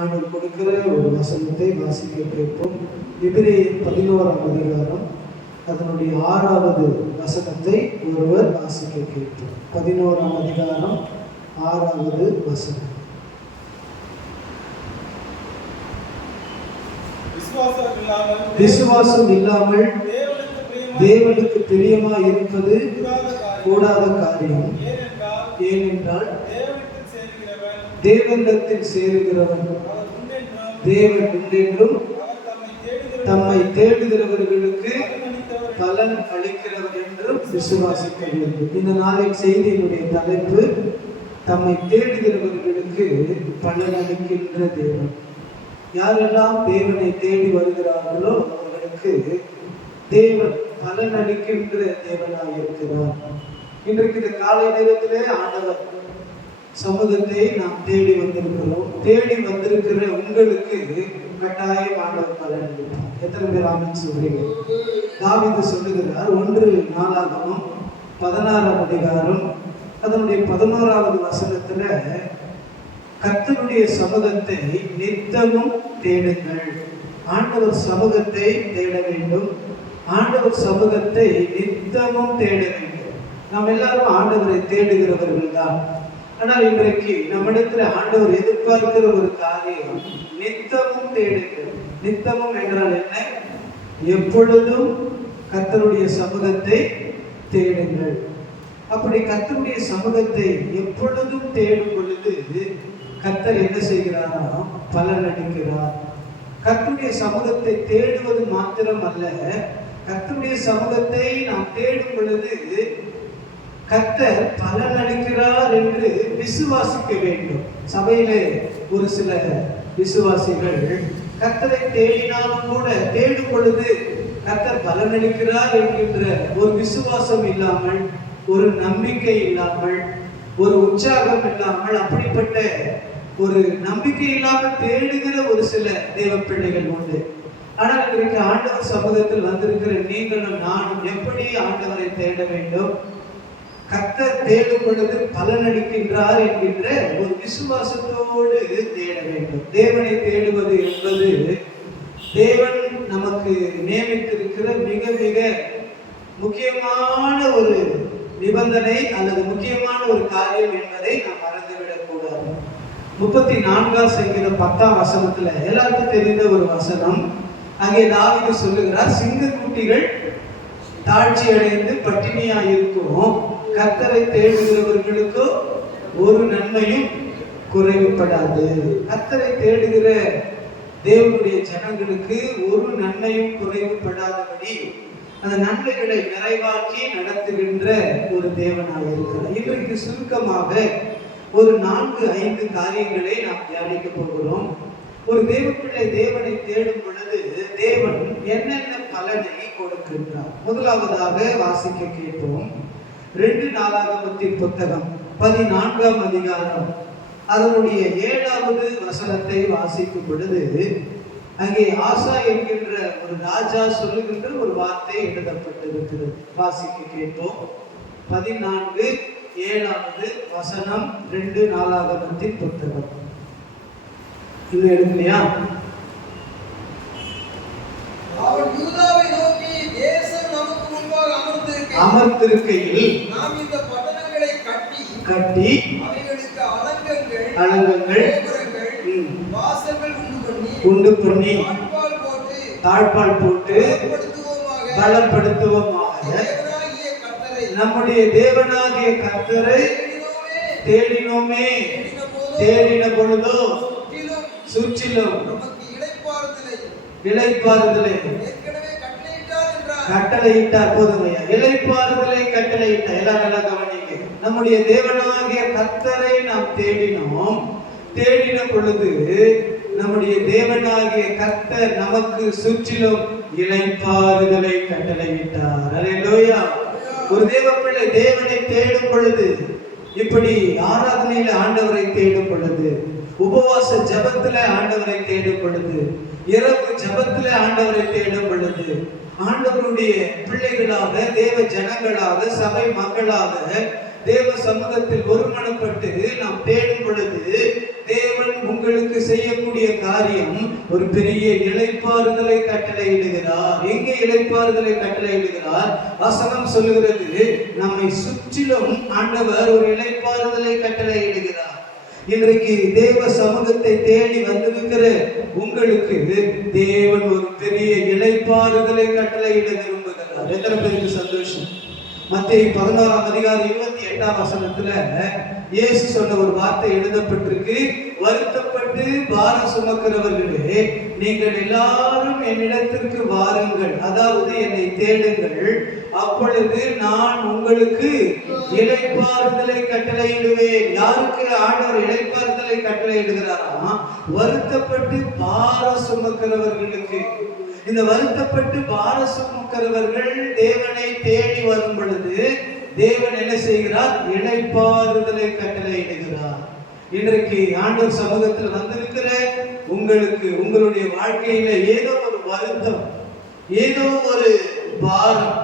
ஆண்டவர் கொடுக்கிற ஒரு வசனத்தை வாசிக்க கேட்போம். எபிரேயர் 11ஆம் அதிகாரம் அதனுடைய 6வது வசனத்தை ஒருவர் வாசிக்க கேட்போம். 11ஆம் அதிகாரம் 6வது வசனம். விசுவாசம் இல்லாமல் தேவனுக்கு பிரியமா இருப்பது கூடாத காரியம். ஏனென்றால் தேவனிடத்தில் சேருகிறவன் தேவன் உண்டென்றும் தம்மை தேடுகிறவர்களுக்கு பலன் அளிக்கிறவர் என்றும் விசுவாசிக்க வேண்டும். இந்த நாளின் செய்தியினுடைய தலைப்பு தம்மை தேடுகிறவர்களுக்கு பலன் அளிக்கின்ற தேவன். யாரெல்லாம் தேவனை தேடி வருகிறார்களோ அவர்களுக்கு தேவன் பலன் அளிக்கின்ற தேவனாக இருக்கிறார். இன்றைக்கு இந்த காலை நேரத்திலே ஆண்டவர் சமூகத்தை நாம் தேடி வந்திருக்கிறோம். தேடி வந்திருக்கிற உங்களுக்கு கட்டாயம் ஆண்டவர் பலன் அளிப்பார். எத்தனை பேர் ஆமென் சொல்றீங்க? தாவீது சொல்லுகிறார், 1 நாளாகமம் 16ஆம் அதிகாரம் அதனுடைய 11வது வசனத்துல, கர்த்தருடைய சமூகத்தை நித்தமும் தேடுங்கள். ஆண்டவர் சமூகத்தை தேட வேண்டும். ஆண்டவர் சமூகத்தை நித்தமும் தேட வேண்டும். நாம் எல்லாரும் ஆண்டவரை தேடுகிறவர்கள் தான். ஆனால் இன்றைக்கு நம்மிடத்துல ஆண்டவர் எதிர்பார்க்கிற ஒரு காரியம் நித்தமும் தேடுங்கள். நித்தமும் என்றால் என்ன? எப்பொழுதும் கர்த்தருடைய சமூகத்தை தேடுங்கள். அப்படி கர்த்தருடைய சமூகத்தை எப்பொழுதும் தேடும் பொழுது கர்த்தர் என்ன செய்கிறாரோ பலன் அளிக்கிறார். கர்த்தருடைய சமூகத்தை தேடுவது மாத்திரம் அல்ல, கர்த்தருடைய சமூகத்தை நாம் தேடும் பொழுது கர்த்தர் பலன் அளிக்கிறார் என்று விசுவாசிக்க வேண்டும். சபையிலே ஒரு சில விசுவாசிகள் கர்த்தரை தேடினாலும் கூட தேடும் பொழுது கர்த்தர் பலன் அளிக்கிறார் என்கின்ற ஒரு விசுவாசம் இல்லாமல், ஒரு நம்பிக்கை இல்லாமல், ஒரு உற்சாகம் இல்லாமல், அப்படிப்பட்ட ஒரு நம்பிக்கை இல்லாமல் தேடுகிற ஒரு சில தேவ பிள்ளைகள் உண்டு. ஆனால் இன்றைக்கு ஆண்டவர் சமூகத்தில் வந்திருக்கிற நீங்களும் நானும் எப்படி ஆண்டவரை தேட வேண்டும்? கர்த்தர் தேடும் பொழுது பலன் அளிக்கின்றார் என்கின்ற ஒரு விசுவாசத்தோடு தேட வேண்டும். தேவனை தேடுவது என்பது தேவன் நமக்கு நியமித்திருக்கிற மிக மிக முக்கியமான ஒரு நிபந்தனை அல்லது முக்கியமான ஒரு காரியம் என்பதை நாம் மறந்துவிடக் கூடாது. 34ஆம் சங்கீதம் 10ஆம் வசனத்துல எல்லாருக்கும் தெரிந்த ஒரு வசனம். அங்கே தாவீது சொல்லுகிறார், சிங்கக்குட்டிகள் தாழ்ச்சி அடைந்து பட்டினியா இருக்கும், கர்த்தரை தேடுகிறவர்களுக்கு ஒரு நன்மையும் குறைவுபடாது. கர்த்தரை தேடுகிற தேவனுடைய ஜனங்களுக்கு ஒரு நன்மையும் குறைவுபடாதபடி அந்த நன்மைகளை நிறைவாக்கி நடத்துகின்ற ஒரு தேவனாக இருக்கிறார். இன்றைக்கு சுருக்கமாக ஒரு 4-5 காரியங்களை நாம் தியானிக்க போகிறோம். ஒரு தேவப்பிள்ளை தேவனை தேடும் பொழுது தேவன் என்னென்ன பலனை கொடுக்கின்றார்? முதலாவதாக வாசிக்க கேட்போம். 2 நாளாகமத்தின் புத்தகம் 14ஆம் அதிகாரம் அதனுடைய 7வது வசனத்தை வாசிக்கும் பொழுது அங்கே ஆசா என்கின்ற ஒரு ராஜா சொல்லுகின்ற ஒரு வார்த்தை எழுதப்பட்டிருக்கிறது. வாசிக்க கேட்போம். 14:7வது வசனம் 2 நாளாகமத்தின் புத்தகம். இது எடுக்கலையா? அவன் யூதாவை நோக்கி, தேசம் நமக்கு முன்பாக அமர்ந்திருக்கையில் நாம் இந்த பட்டணங்களை கட்டி அவைகளுக்கு அலங்கங்கள் வாசல்கள் உண்டு பண்ணி தாழ்பால் போட்டு பலப்படுத்துவோமாக. நம்முடைய தேவனாகிய கர்த்தரை தேடினோமே, தேடின பொழுதோ சுற்றிலும் இளைப்பாறுதலை கட்டளையிட்டார். போதுமையா? இளைப்பாறுதலை கட்டளையிட்டார். எல்லாரும் நல்லா கவனிங்க. நம்முடைய தேவனாகிய கர்த்தரை நாம் தேடினோம். தேடின பொழுது நம்முடைய தேவனாகிய கர்த்தர் நமக்கு சுற்றிலும் இளைப்பாறுதலை கட்டளையிட்டார். அல்லேலூயா. ஒரு தேவப்பிள்ளை தேவனை தேடும் பொழுது, இப்படி ஆராதனையில ஆண்டவரை தேடும் பொழுது, உபவாச ஜபத்துல ஆண்டவரை தேடும் பொழுது, இரவு ஜபத்துல ஆண்டவரை தேடும் பொழுது, ஆண்டவருடைய பிள்ளைகளாக, தேவ ஜனங்களாக, சபை மக்களாக தேவ சமூகத்தில் ஒருமனப்பட்டு நாம் தேடும் பொழுது தேவன் உங்களுக்கு செய்யக்கூடிய காரியம் ஒரு பெரிய இளைப்பாறுதலை கட்டளையிடுகிறார். எங்கே இளைப்பாறுதலை கட்டளையிடுகிறார்? வசனம் சொல்லுகிறது, நம்மை சுற்றிலும் ஆண்டவர் ஒரு இளைப்பாறுதலை கட்டளையிடுகிறார். இன்றைக்கு தேவ சமூகத்தை தேடி வந்திருக்கிற உங்களுக்கு தேவன் ஒரு பெரிய இளைப்பாறுதலை கட்டளையிட விரும்புகிறார். எத்தனை பேருக்கு சந்தோஷம்? மத்தேயு 11:28 இயேசு சொன்ன ஒரு வார்த்தை எழுதப்பட்டிருக்கு, வருத்தப்பட்டு பாரம் சுமக்கிறவர்களே, நீங்கள் எல்லாரும் என்னிடத்திற்கு வாருங்கள், அதாவது என்னை தேடுங்கள், அப்பொழுது நான் உங்களுக்கு இளைப்பாறுதலை கட்டளையிடுவேன். யாருக்கு ஆண்டவர் இளைப்பாறுதலை கட்டளையிடுகிறாரா? வருத்தப்பட்டு பாரம் சுமக்கிறவர்களுக்கு. இந்த வருத்தப்பட்டு பாரம் சுமக்கிறவர்கள் தேவனை தேடி வரும் பொழுது தேவன் என்ன செய்கிறார்? இளைப்பாறுதலை கட்டளையிடுகிறார். இன்றைக்கு ஆண்டவர் சமூகத்தில் வந்திருக்கிற உங்களுக்கு உங்களுடைய வாழ்க்கையில ஏதோ ஒரு வருத்தம், ஏதோ ஒரு பாரம்.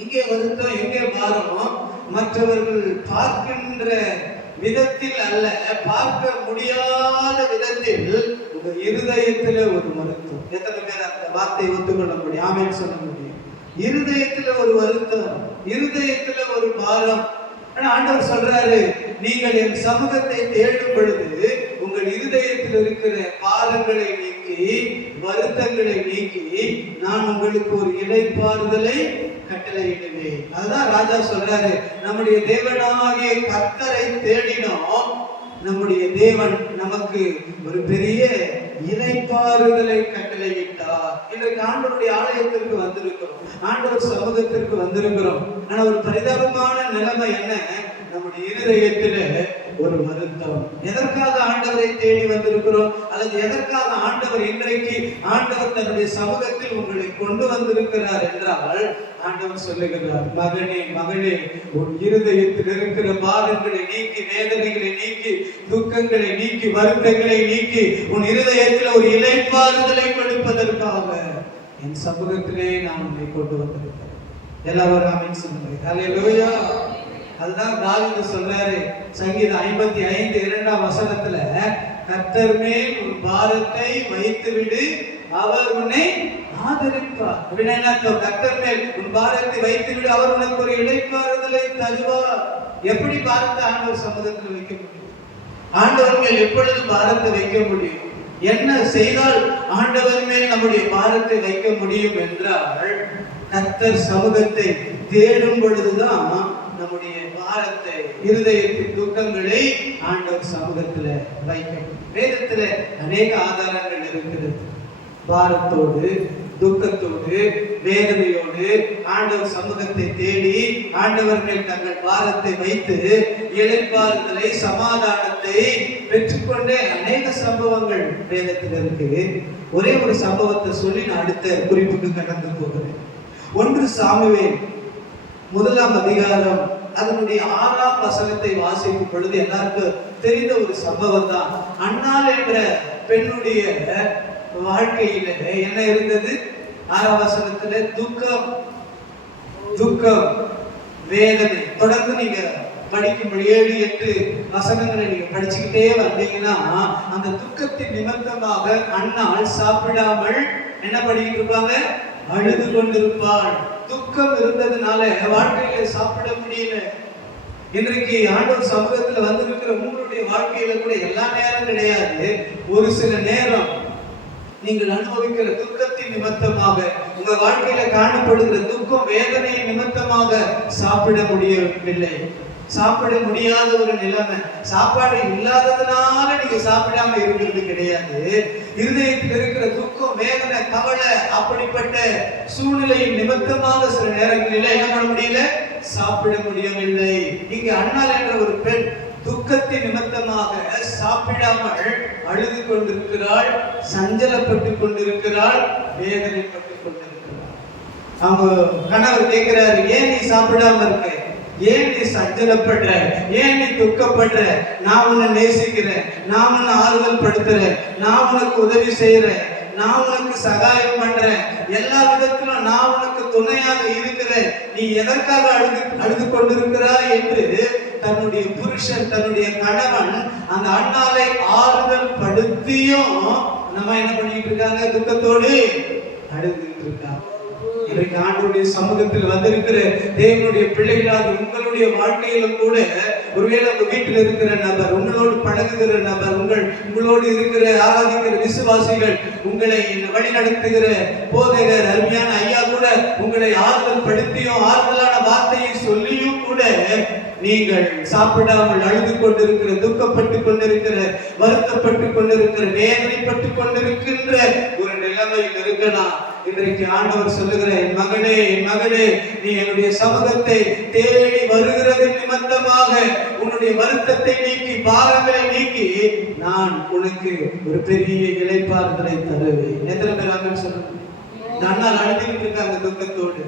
எங்கே வருத்தம், எங்கே பாரமோ மற்றவர்கள் பார்க்கின்ற விதத்தில் அல்ல, பார்க்க முடியாத விதத்தில் உங்க இருதயத்துல ஒரு வருத்தம். எத்தனை பேர் அந்த வார்த்தையை ஒத்துக்கொள்ள முடியும்? ஆமென் சொல்ல முடியும். இருதயத்துல ஒரு வருத்தம், இருதயத்துல ஒரு பாரம். ஆனா ஆண்டவர் சொல்றாரு, நீங்கள் என் சமூகத்தை தேடும் பொழுது உங்கள் இருதயத்தில் இருக்கிற பாரங்களை நீக்கி, வருத்தங்களை நீக்கி, நான் உங்களுக்கு ஒரு இளைப்பாறுதலை கட்டளையிடுவேன். அதுதான் ராஜா சொல்றாரு, நம்முடைய தேவனாகிய கர்த்தரை தேடினோம், நம்முடைய தேவன் நமக்கு ஒரு பெரிய இளைப்பாறுதலை கட்டளையிட்டார். இன்றைக்கு ஆண்டவருடைய ஆலயத்திற்கு வந்திருக்கிறோம், ஆண்டவர் சமூகத்திற்கு வந்திருக்கிறோம். ஆனா ஒரு பரிதாபமான நிலைமை என்ன? நம்முடைய இருதயத்துல ஒரு வருத்தம். எதற்காக ஆண்டவரை தேடி வந்திருக்கிறோம், அல்லது எதற்காக ஆண்டவர் இன்றைக்கு ஆண்டவர் தன்னுடைய சமூகத்தில் உங்களை கொண்டு வந்திருக்கிறார் என்றால், ஆண்டவர் சொல்லுகிறார், மகனே மகளே, உன் இருதயத்தில் இருக்கிற பாரங்களை நீக்கி, வேதனைகளை நீக்கி, துக்கங்களை நீக்கி, வருத்தங்களை நீக்கி, உன் இருதயத்தில் ஒரு இளைப்பாறுதலை கொடுப்பதற்காக என் சமூகத்திலே நான் உன்னை கொண்டு வந்திருக்கிறேன். எல்லாரும் ஆமென் சொல்லுங்க. ஹல்லேலூயா. அதுதான் தாவீது சொல்றாரு சங்கீதம் 55:2 கர்த்தர் மேல் உன் பாரத்தை வைத்து விடு, அவர் உன்னை ஆதரிப்பார். கர்த்தர் மேல் உன் பாரத்தை வைத்து விடு, அவர் உனக்கு ஒரு இளைப்பாறுதலை தருவார். எப்படி பாரத்தை ஆண்டவர் சமூகத்தில் வைக்க முடியும்? ஆண்டவர் மேல் எப்பொழுது பாரத்தை வைக்க முடியும்? என்ன செய்தால் ஆண்டவர் மேல் நம்முடைய பாரத்தை வைக்க முடியும் என்றால், கர்த்தர் சமூகத்தை தேடும் பொழுதுதான் நம்முடைய பாரத்தை, இருதயத்தின் துக்கங்களை ஆண்டவர் சமூகத்துல வைக்கணும். வேதத்துல அநேக ஆதாரங்கள் இருக்கிறது. பாரத்தோடு, துக்கத்தோடு, வேதனையோடு ஆண்டவர் சமூகத்தை தேடி ஆண்டவர் மேல் தங்கள் பாரத்தை வைத்து இளைப்பாறுதலை, சமாதானத்தை பெற்றுக்கொண்ட அநேக சம்பவங்கள் வேதத்தில் இருக்கு. ஒரே ஒரு சம்பவத்தை சொல்லி நான் அடுத்த குறிப்புக்கு கடந்து போகிறேன். 1 சாமுவேல் 1 அதனுடைய 6 வாசிக்கும் பொழுது எல்லாருக்கும் தெரிந்த ஒரு சம்பவம் தான். அன்னாள் என்ற பெண்ணுடைய வாழ்க்கையில என்ன இருந்தது? 6 துக்கம், துக்கம், வேதனை. தொடர்ந்து நீங்க படிக்கும் 7-8 வசனங்களை நீங்க படிச்சுக்கிட்டே வந்தீங்கன்னா, அந்த துக்கத்தின் நிமித்தமாக அன்னாள் சாப்பிடாமல் என்ன பண்ணிட்டு இருப்பாங்க? அழுது கொண்டிருப்பாள். துக்கம் இருந்ததுனால வாழ்க்கையில சாப்பிட முடியல. இன்றைக்கு ஆண்டவர் சமூகத்துல வந்திருக்கிற உங்களுடைய வாழ்க்கையில கூட எல்லா நேரம் கிடையாது, ஒரு சில நேரம் நீங்கள் அனுபவிக்கிற துக்கத்தின் நிமித்தமாக, உங்க வாழ்க்கையில காணப்படுகிற துக்கம், வேதனை நிமித்தமாக சாப்பிட முடியவில்லை, சாப்பிட முடியாத ஒரு நிலைமை. சாப்பாடு இல்லாததுனால நீங்க சாப்பிடாம இருக்கிறது கிடையாது. இருதயத்தில் இருக்கிற துக்கம், வேதனை, கவலை, அப்படிப்பட்ட சூழ்நிலையின் நிமித்தமாக சில நேரங்களில் என்ன பண்ண முடியல? சாப்பிட முடியவில்லை. இங்க அன்னாள் என்ற ஒரு பெண் துக்கத்தின் நிமித்தமாக சாப்பிடாமல் அழுது கொண்டிருக்கிறாள், சஞ்சலப்பட்டு கொண்டிருக்கிறாள், வேதனைப்பட்டு கொண்டிருக்கிறாள். அவங்க கணவர் கேட்கிறாரு, ஏன் நீ சாப்பிடாம இருக்க? ஏன் நீ சஞ்சலப்படுற? ஏன் நீ துக்கப்படுற? நான் உன்னை நேசிக்கிறேன், நான் உன்னை ஆறுதல் படுத்துறேன், நான் உனக்கு உதவி செய்யறேன், நான் உனக்கு சகாயம் பண்றேன், எல்லா விதத்திலும் நான் உனக்கு துணையாக இருக்கிறேன், நீ எதற்காக அழுது கொண்டிருக்கிறாய் என்று தன்னுடைய புருஷன், தன்னுடைய கணவன் அந்த அண்ணாளை ஆறுதல் படுத்தியும் நம்ம என்ன பண்ணிட்டு இருக்காங்க? துக்கத்தோடு அழுதுகிட்டு இருக்காங்க. இன்றைக்கு ஆண்டவருடைய சமூகத்தில் வந்திருக்கிற தேவனுடைய பிள்ளைகளாக உங்களுடைய வாழ்க்கையிலும் கூட ஒருவேளை உங்க வீட்டில் இருக்கிற நபர், உங்களோடு பழகுகிற நபர், உங்களோடு இருக்கிற ஆராதிக்கிற விசுவாசிகள், உங்களை வழி நடத்துகிற போதகர், அருமையான ஐயா கூட உங்களை ஆறுதல் படுத்தியும் ஆறுதலான வார்த்தையை சொல்லியும் கூட நீங்கள் சாப்பிடாமல் அழுது கொண்டிருக்கிற, துக்கப்பட்டு கொண்டிருக்கிற, வருத்தப்பட்டு கொண்டிருக்கிற, வேதனைப்பட்டு கொண்டிருக்கின்ற ஒரு நிலைமையில் இருக்கலாம். இன்றைக்கு ஆண்டவர் சொல்லுகிற, என் மகனே, என் மகளே, நீ என்னுடைய சமூகத்தை தேடி வருகிறது நிமித்தமாக உன்னுடைய வருத்தத்தை நீக்கி, பாரங்களை நீக்கி, நான் உனக்கு ஒரு பெரிய இளைப்பாறுதலை தருவேன். எத்தனை பேர் ஆமென் சொல்லுங்க? இந்த அண்ணால் அழுதுகிட்டு இருக்காங்க துக்கத்தோடு.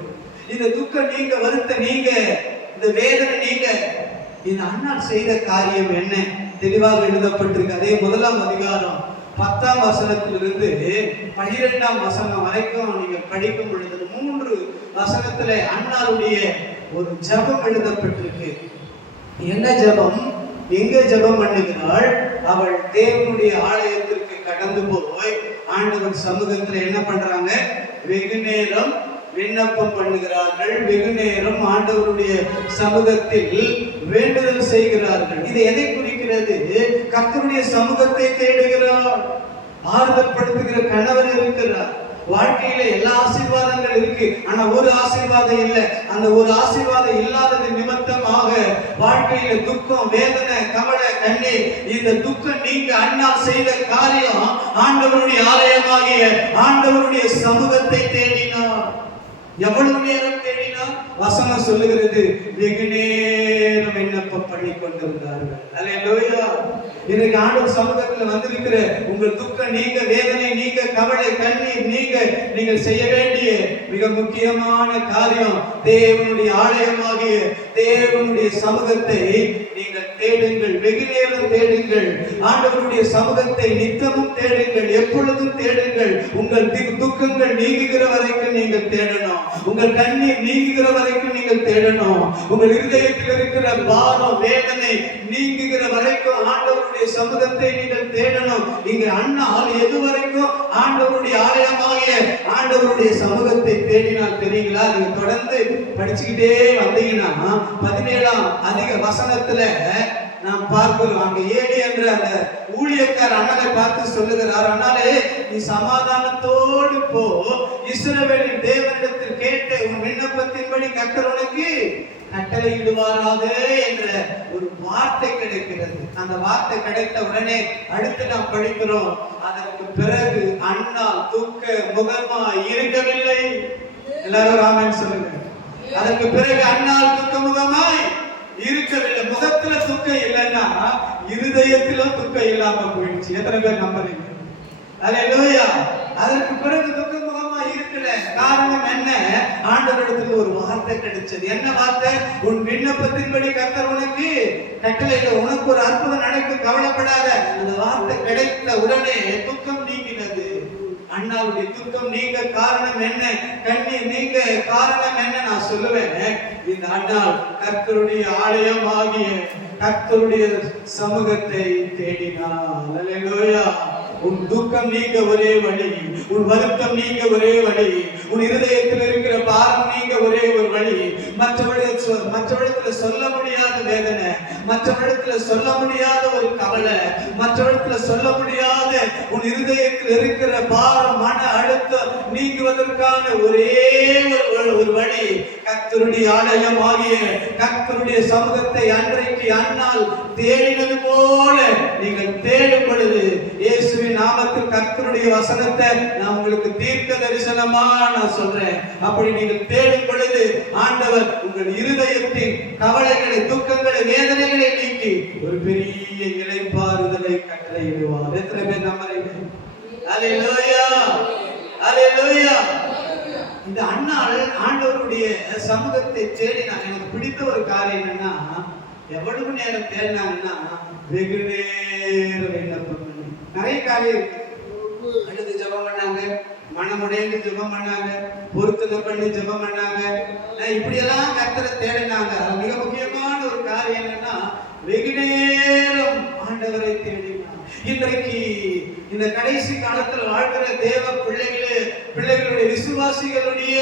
இந்த துக்கம் நீங்க, வருத்த நீங்க, இந்த வேதனை நீங்க, இந்த அண்ணால் செய்த காரியம் என்ன தெளிவாக எழுதப்பட்டிருக்கு. அதே 1ஆம் அதிகாரம் 10ஆம் வசனத்திலிருந்து 12ஆம் வசனம் வரைக்கும் நீங்க படிக்கும் பொழுது 3 வசனத்துல அண்ணாளுடைய ஒரு ஜெபம் எழுதப்பட்டிருக்கு. என்ன ஜெபம்? எங்க ஜெபம் பண்ணுகிறாள்? அவள் தேவனுடைய ஆலயத்திற்கு கடந்து போய் ஆண்டவர் சமூகத்துல என்ன பண்றாங்க? வெகு நேரம் விண்ணப்பம் பண்ணுகிறார்கள், வெகு நேரம் ஆண்டவருடைய சமூகத்தில் வேண்டுதல் செய்கிறார்கள். இது எதை குறிக்கிறது? கர்த்தருடைய சமூகத்தை தேடுகிறார், ஆறுதல் படுத்துகிற கணவர் இருக்கிறார். வாழ்க்கையில எல்லா ஆசீர்வாதங்கள் இருக்கு, ஆனா ஒரு ஆசீர்வாதம் இல்லை. அந்த ஒரு ஆசீர்வாதம் இல்லாதது நிமித்தமாக வாழ்க்கையில துக்கம், வேதனை, கவலை, கண்ணீர். இந்த துக்கம் நீங்க அண்ணால் செய்த காரியம் ஆண்டவருடைய ஆலயமாகிய ஆண்டவருடைய சமூகத்தை தேடினார். எவ்வளவு நேரம் தேடினார்? வசனம் சொல்லுகிறது, வெகு நேரம் விண்ணப்பம் பண்ணி கொண்டிருந்தார்கள். அல்லேலூயா. இன்னைக்கு ஆண்டவர் சமூகத்தில் வந்திருக்கிற உங்கள் துக்கம் நீங்க, வேதனை நீங்க, கவலை, கண்ணீர் நீங்க, நீங்கள் செய்ய வேண்டிய மிக முக்கியமான காரியம் தேவனுடைய ஆலயமாகிய தேவனுடைய சமூகத்தை நீங்கள் தேடுங்கள், வெகு நேரம் தேடுங்கள். ஆண்டவருடைய சமூகத்தை நித்தமும் தேடுங்கள், எப்பொழுதும் தேடுங்கள். உங்கள் துக்கங்கள் நீங்குகிற வரைக்கும் நீங்கள் தேடணும், உங்கள் கண்ணீர் நீங்குகிற வரைக்கும் நீங்கள் தேடணும், உங்கள் இருதயத்தில் இருக்கிற பாரம், வேதனை நீங்குகிற வரைக்கும் ஆண்டவருடைய சமூகத்தை நீங்கள் தேடணும். இங்க அண்ணால் எது வரைக்கும் ஆண்டவருடைய ஆலயமாகிய ஆண்டவருடைய சமூகத்தை தேடினால் தெரியுங்களா? நீங்க தொடர்ந்து படிச்சுக்கிட்டே வந்தீங்கன்னா 17ஆம் அதிக வசனத்துல நாம் பார்க்கிறோம். அங்க ஏலி என்ற அந்த ஊழியக்கார அண்ணனை பார்த்து சொல்லுகிறார், அண்ணாலே நீ சமாதானத்தோடு போ, இஸ்ரவேலின் தேவனிடத்தில் கேட்ட உன் விண்ணப்பத்தின்படி கர்த்தர் உனக்கு கட்டளையிடுவாராக என்ற ஒரு வார்த்தை கிடைக்கிறது. அந்த வார்த்தை கிடைத்த உடனே அடுத்து நாம் படிக்கிறோம், அதற்கு பிறகு அண்ணால் துக்க முகமாய் இருக்கவில்லை. எல்லாரும் ஆமென் சொல்லுங்க. அதற்கு பிறகு அண்ணால் துக்க முகமாய் இருக்கவில்லை. முகத்துல துக்கம் இல்லைன்னா இருதயத்திலும் துக்கம் இல்லாம போயிடுச்சு. எத்தனை பேர் நம்புறீங்க? அல்லேலூயா. அதற்கு பிறகு துக்க முகமா இருக்கல. காரணம் என்ன? ஆண்டவரிடத்துல ஒரு வார்த்தை கிடைச்சது. என்ன வார்த்தை? உன் விண்ணப்பத்தின்படி கர்த்தர் உனக்கு கட்டளையிட, உனக்கு ஒரு அற்புதம் நடக்கும், கவலைப்படாத. அந்த வார்த்தை கிடைத்த உடனே துக்கம் நீங்கினது. அண்ணாவுடைய துக்கம் நீங்க காரணம் என்ன? கண்ணீர் நீங்க காரணம் என்ன? நான் சொல்லுவேன், இந்த அண்ணாள் கர்த்தருடைய ஆலயம் ஆகிய கர்த்தருடைய சமூகத்தை தேடினாள். அல்லேலூயா. உன் துக்கம் நீங்க ஒரே வழி, உன் வருத்தம் நீங்க ஒரே வழி, உன் இருதயத்தில் இருக்கிற பாரம் நீங்க ஒரே ஒரு வழி. மற்றவரிடத்துல சொல்ல முடியாத வேதனை, மற்றவரிடத்துல சொல்ல முடியாத ஒரு கவலை, மற்றவரிடத்துல சொல்ல முடியாத உன் இருதயத்தில் இருக்கிற பாரம், மன அழுத்தம் நீங்குவதற்கான ஒரே ஒரு வழி கர்த்தருடைய ஆலயம் ஆகிய கர்த்தருடைய சமூகத்தை அன்றைக்கு அண்ணால் தேடினது போல நீங்கள் தேடும் பொழுது இயேசுவின் நாமத்தில் கர்த்தருடைய வசனத்தை நான் உங்களுக்கு தீர்க்க தரிசனமா நான் சொல்றேன். அப்படி நீங்கள் தேடும் பொழுது ஆண்டவர் உங்கள் இருதயத்தின் கவலைகளை, துக்கங்களை, வேதனைகளை நீக்கி ஒரு பெரிய இளைப்பாறுதலை கட்டளையிடுவார். எத்தனை பேர் நம்புறீங்க? அல்லேலூயா, அல்லேலூயா. இந்த அண்ணாள் ஆண்டவருடைய சமூகத்தை தேடினாங்க. எனக்கு பிடித்த ஒரு காரியம் என்னன்னா, எவ்வளவு நேரம் தேடினாங்கன்னா வெகு நேரம் விண்ணப்பம் பண்ணி. நிறைய காரியம் இருக்கு. அழுது ஜெபம் பண்ணாங்க, மனமுடைந்து ஜெபம் பண்ணாங்க, பொருத்தனை பண்ணி ஜெபம் பண்ணாங்க, இப்படி எல்லாம் கர்த்தரை தேடினாங்க. மிக முக்கியமான ஒரு காரியம் என்னன்னா வெகு நேரம் ஆண்டவரை தேடினான். இன்றைக்கு இந்த கடைசி காலத்தில் வாழ்கிற தேவ பிள்ளைகளுடைய விசுவாசிகளுடைய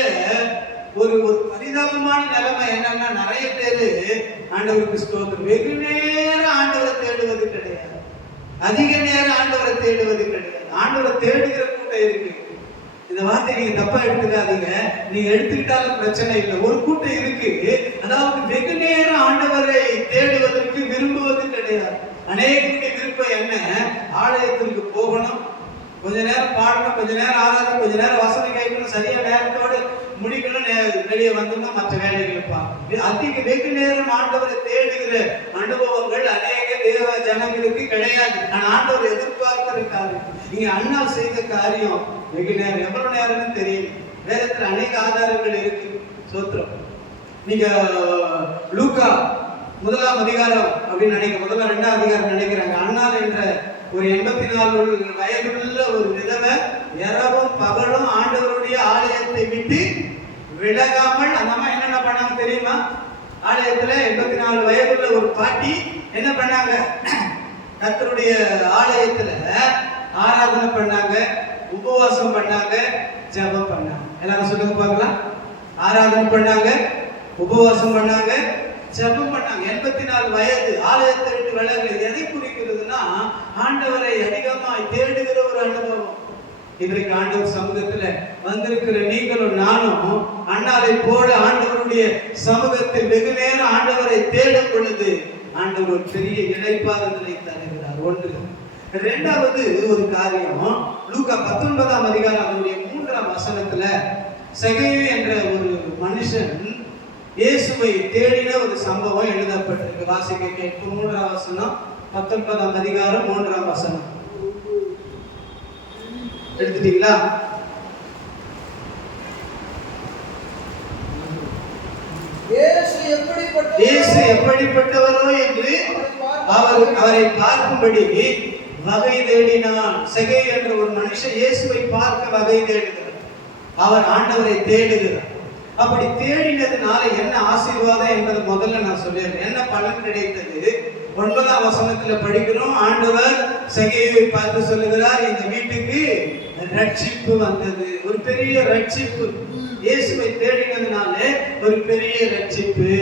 ஒரு பரிதாபமான நிலைமை என்னன்னா, நிறைய பேரு ஆண்டவருக்கு ஸ்தோத்திரம் வெகு நேரம் ஆண்டவரை தேடுவது கிடையாது, அதிக நேரம் ஆண்டவரை தேடுவது கிடையாது. ஆண்டவரை தேடுகிற கூட்டம் இருக்கு. இந்த வார்த்தை நீங்க தப்பா எடுத்துக்காதீங்க, நீங்க எடுத்துக்கிட்டாலும் பிரச்சனை இல்லை. ஒரு கூட்டம் இருக்கு, அதாவது வெகு நேரம் ஆண்டவரை தேடுவதற்கு விரும்புவது கிடையாது. அநேகருடைய விருப்பம் என்ன, ஆலயத்திற்கு போகணும், கொஞ்ச நேரம் பாடணும், கொஞ்ச நேரம் ஆராதனை, கொஞ்ச நேரம் வசனம் கேட்கணும், சரியா நேரத்தோடு முடிக்கணும், வெளியே வந்தோம்னா மற்ற வேலைகள் பார்க்கணும். அதிக வெகு நேரம் ஆண்டவரை தேடுகிற அனுபவங்கள் அநேக தேவ ஜனங்களுக்கு கிடையாது. ஆனா ஆண்டவர் எதிர்பார்க்கிற காரியம், இங்க அண்ணால் செய்த காரியம் வெகு நேரம். எவ்வளவு நேரம்னு தெரியும், வேதத்துல அநேக ஆதாரங்கள் இருக்கு. சோத்திரம். நீங்க லூக்கா 1ஆம் அதிகாரம் அப்படின்னு நினைக்க, 2ஆம் அதிகாரம் நினைக்கிறாங்க. அண்ணால் என்ற ஒரு 84 வயதுள்ள ஒரு விதவை இரவும் பகலும் ஆண்டவருடைய ஆலயத்தை விட்டு விலகாமல், அந்த அம்மா என்னென்ன பண்ணாங்க தெரியுமா? ஆலயத்துல 84 வயதுள்ள ஒரு பாட்டி என்ன பண்ணாங்க, கர்த்தருடைய ஆலயத்துல ஆராதனை பண்ணாங்க, உபவாசம் பண்ணாங்க, ஜெபம் பண்ணாங்க. எல்லாரும் சொல்லுங்க பார்க்கலாம். ஆராதனை பண்ணாங்க, உபவாசம் பண்ணாங்க, ஜெபம் பண்ணாங்க. 84 வயது, ஆலயத்தை விட்டு விலகல. எதை குறிக்கிறதுனா, ஆண்டவரை அதிகமாய் தேடுகிற ஒரு அனுபவம். இன்றைக்கு ஆண்டவர் சமூகத்துல வந்திருக்கிற நீங்களும் நானும் அண்ணாலை போல ஆண்டவருடைய சமூகத்தில் வெகு நேரம் ஆண்டவரை தேடும் பொழுது ஆண்டவர் ஒரு பெரிய இளைப்பாறுதலை தருகிறார். ஒன்று. இரண்டாவது ஒரு காரியம், லூக்கா 19ஆம் அதிகாரம் அதனுடைய 3ஆம் வசனத்துல சகேயு என்ற ஒரு மனுஷன் இயேசுவை தேடின ஒரு சம்பவம் எழுதப்பட்டிருக்கு. வாசிக்க கேட்போம். 3ஆம் வசனம், 19ஆம் அதிகாரம் 3ஆம் வசனம். எடுத்துட்டீங்களா? இயேசு எப்படிப்பட்டவரோ என்று அவரை பார்க்கும்படி வகை தேடினான். சகேயு என்ற ஒரு மனுஷன் இயேசுவை பார்க்க வகை தேடுகிறார். அவர் ஆண்டவரை தேடுகிறார். அப்படி தேடினதுனால என்ன ஆசீர்வாதம் என்பதை முதல்ல நான் சொல்லிடுறேன். என்ன பலன் கிடைத்தது? 9ஆம் வசனத்துல படிக்கிறோம். ஆண்டவர் சகேயுவை பார்த்து சொல்லுகிறார், இந்த வீட்டுக்கு ரட்சிப்பு வந்தது. ஒரு பெரிய ரட்சிப்பு, இயேசுவை தேடினதுனால ஒரு பெரிய ரட்சிப்பு.